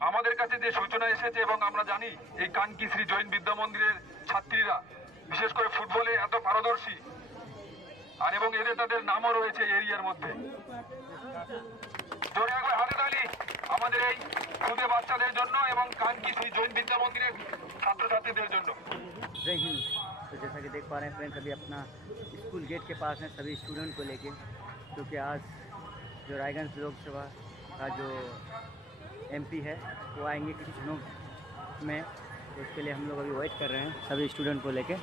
আমাদের কাছে যে সূচনা এসেছে এবং আমরা জানি এই কানকি শ্রী জৈন বিদ্যা মন্দিরের ছাত্রীরা বিশেষ করে ফুটবলে এত পারদর্শী, আর এবং এদের তাদের নামও রয়েছে এরিয়ার মধ্যে। জোরে একবার হাতে তালি আমাদের এই খুদে বাচ্চাদের জন্য এবং कानकी श्री जैन विद्या मंदिर छात्र छात्रीদের জন্য। जय हिंद। तो जैसा कि देख पा रहे हैं फ्रेंड्स, अभी अपना स्कूल गेट के पास हैं सभी स्टूडेंट को लेके, क्योंकि आज जो रायगंज लोकसभा का जो एमपी है वो आएंगे कुछ दिनों में, तो उसके लिए हम लोग अभी वेट कर रहे हैं सभी स्टूडेंट को लेके।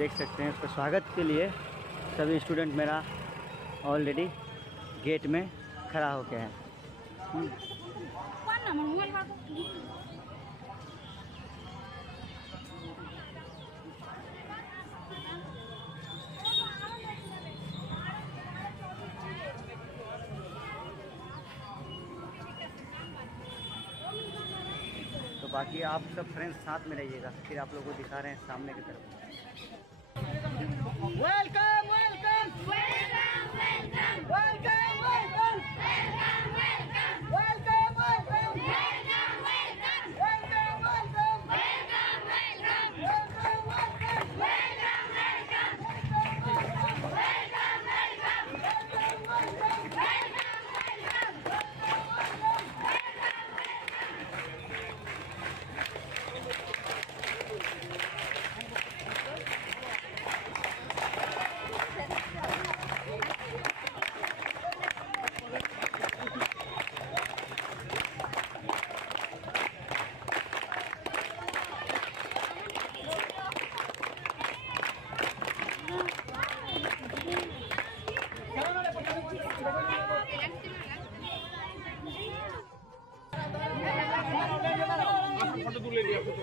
देख सकते हैं उसका स्वागत के लिए सभी स्टूडेंट मेरा ऑलरेडी गेट में खड़ा होके हैं। तो बाकी आप सब फ्रेंड्स साथ में रहिएगा, फिर आप लोगों को दिखा रहे हैं सामने की तरफ। Welcome welcome welcome welcome welcome welcome welcome welcome welcome photo तुले लिया फोटो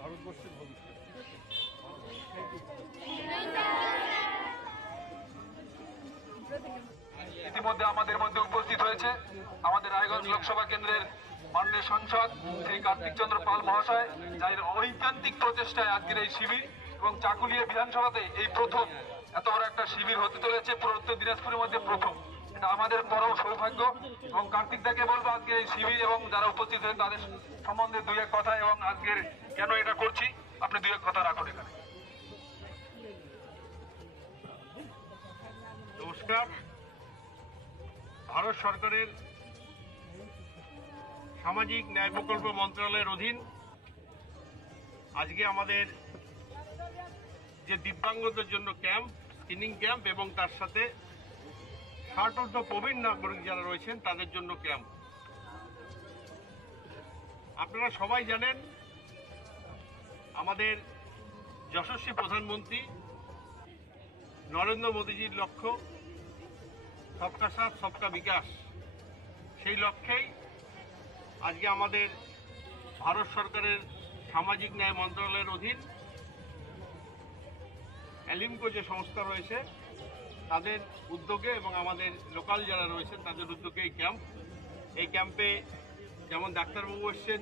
ভারতবর্ষের ভবিষ্যৎ। ইতিমধ্যে আমাদের মধ্যে উপস্থিত হয়েছে আমাদের রায়গঞ্জ লোকসভা কেন্দ্রের মাননীয় সাংসদ শ্রী কার্তিক চন্দ্র পাল মহাশয়, যার ঐকান্তিক প্রচেষ্টায় আজকের এই শিবির এবং চাকুলিয়া বিধানসভাতে এই প্রথম এত বড় একটা শিবির হতে চলেছে, পুরো উত্তর দিনাজপুরের মধ্যে প্রথম। এটা আমাদের পরম সৌভাগ্য এবং কার্তিক দাকে বলবো আজকে এই শিবির এবং যারা উপস্থিত হয়েছে তাদের সম্বন্ধে দুই এক কথা এবং আজকের কেন এটা করছি আপনি দুই এক কথা রাখুন এখানে। নমস্কার। ভারত সরকারের সামাজিক ন্যায় প্রকল্প মন্ত্রণালয়ের অধীন আজকে আমাদের যে দিব্যাঙ্গদের জন্য ক্যাম্প, স্ক্রিনিং ক্যাম্প এবং তার সাথে 60 প্রবীণ নাগরিক যারা রয়েছেন তাদের জন্য ক্যাম্প। আপনারা সবাই জানেন আমাদের যশস্বী প্রধানমন্ত্রী নরেন্দ্র মোদীজির লক্ষ্য সবকা সাথ সবকা বিকাশ। সেই লক্ষ্যেই আজকে আমাদের ভারত সরকারের সামাজিক ন্যায় মন্ত্রণালয়ের অধীন অ্যালিমকো যে সংস্থা রয়েছে তাদের উদ্যোগে এবং আমাদের লোকাল যারা রয়েছেন তাদের উদ্যোগে এই ক্যাম্পে যেমন ডাক্তারবাবু এসছেন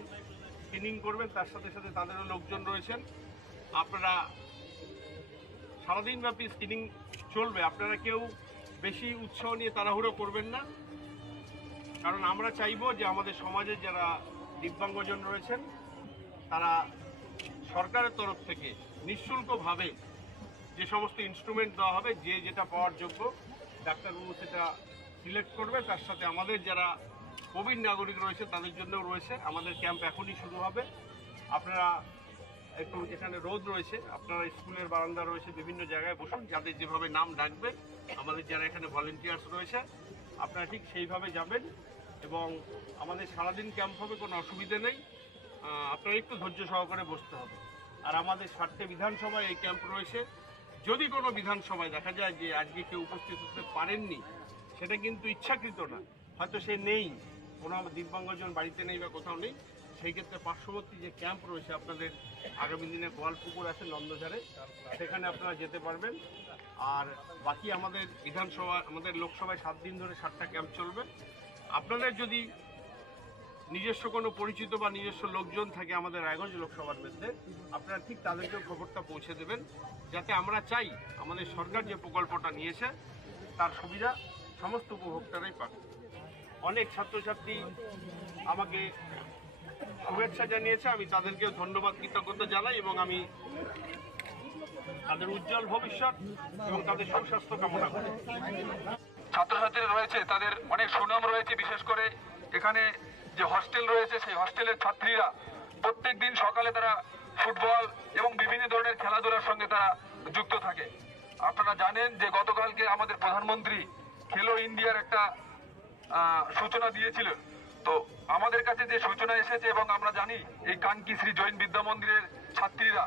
স্ক্রিনিং করবেন, তার সাথে সাথে তাদেরও লোকজন রয়েছেন। আপনারা সারাদিনব্যাপী স্ক্রিনিং চলবে। আপনারা কেউ বেশি উৎসাহ নিয়ে তাড়াহুড়ো করবেন না, কারণ আমরা চাইবো যে আমাদের সমাজে যারা দিব্যাঙ্গজন রয়েছেন তারা সরকারের তরফ থেকে নিঃশুল্কভাবে যে সমস্ত ইনস্ট্রুমেন্ট দেওয়া হবে, যে যেটা পাওয়ার যোগ্য ডাক্তারবাবু সেটা সিলেক্ট করবে। তার সাথে আমাদের যারা প্রবীণ নাগরিক রয়েছে তাদের জন্যও রয়েছে। আমাদের ক্যাম্প এখনই শুরু হবে। আপনারা একটু যেখানে রোদ রয়েছে, আপনারা স্কুলের বারান্দা রয়েছে, বিভিন্ন জায়গায় বসুন, যাদের যেভাবে নাম ডাকবে আমাদের যারা এখানে ভলেন্টিয়ার্স রয়েছে আপনারা ঠিক সেইভাবে যাবেন এবং আমাদের সারাদিন ক্যাম্প হবে, কোনো অসুবিধে নেই। আপনারা একটু ধৈর্য সহকারে বসতে হবে। আর আমাদের 4টে বিধানসভায় এই ক্যাম্প রয়েছে। যদি কোনো বিধানসভায় দেখা যায় যে আজকে কেউ উপস্থিত হতে পারেননি, সেটা কিন্তু ইচ্ছাকৃত না, হয়তো সে নেই, কোনো দিব্যাঙ্গজন বাড়িতে নেই বা কোথাও নেই, সেই ক্ষেত্রে পার্শ্ববর্তী যে ক্যাম্প রয়েছে আপনাদের আগামী দিনে গোয়ালপুকুর আছে নন্দঝাড়ে, সেখানে আপনারা যেতে পারবেন। আর বাকি আমাদের বিধানসভা, আমাদের লোকসভায় 7 দিন ধরে 7টা ক্যাম্প চলবে। আপনাদের যদি নিজস্ব কোনো পরিচিত বা নিজস্ব লোকজন থাকে আমাদের রায়গঞ্জ লোকসভার মধ্যে, আপনারা ঠিক তাদেরকেও খবরটা পৌঁছে দেবেন, যাতে আমরা চাই আমাদের সরকার যে প্রকল্পটা নিয়েছে তার সুবিধা সমস্ত উপভোক্তারাই পাবে। অনেক ছাত্রছাত্রী আমাকে শুভেচ্ছা জানিয়েছে, আমি তাদেরকেও ধন্যবাদ কৃতজ্ঞতা জানাই এবং আমি তাদের উজ্জ্বল ভবিষ্যৎ এবং তাদের সুস্বাস্থ্য কামনা করি। ছাত্রছাত্রীরা রয়েছে তাদের অনেক সুনাম রয়েছে, বিশেষ করে এখানে যে হস্টেল রয়েছে সেই হস্টেলের ছাত্রীরা প্রত্যেক দিন সকালে তারা ফুটবল এবং বিভিন্ন ধরনের খেলাধুলার সঙ্গে তারা যুক্ত থাকে। আপনারা জানেন যে গতকালকে আমাদের প্রধানমন্ত্রী খেলো ইন্ডিয়ার একটা সূচনা দিয়েছিলেন। তো আমাদের কাছে যে সূচনা এসেছে এবং আমরা জানি এই কানকি শ্রী জৈন বিদ্যা মন্দিরের ছাত্রীরা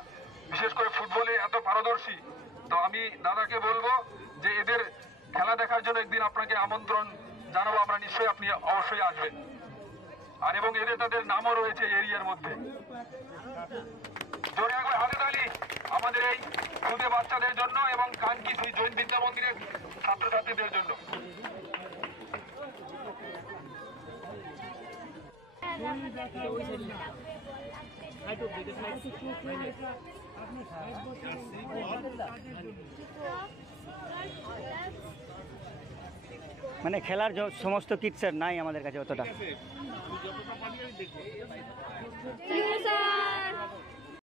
বিশেষ করে ফুটবলে এত পারদর্শী। তো আমি দাদাকে বলবো যে এদের খেলা দেখার জন্য একদিন আপনাকে আমন্ত্রণ জানাবো আমরা, নিশ্চয়ই আপনি অবশ্যই আসবেন। আর এবং এদের তাদের নামও রয়েছে এরিয়ার মধ্যে। জোরে একবার হাতে তালি আমাদের এই খুদে বাচ্চাদের জন্য এবং কানকি শ্রী জৈন বিদ্যা মন্দিরের ছাত্রছাত্রীদের জন্য। মানে খেলার সমস্ত কিটসের নাই আমাদের কাছে অতটা। আমি যতটা পারি আমি দেখবো। ঠিক আছে স্যার।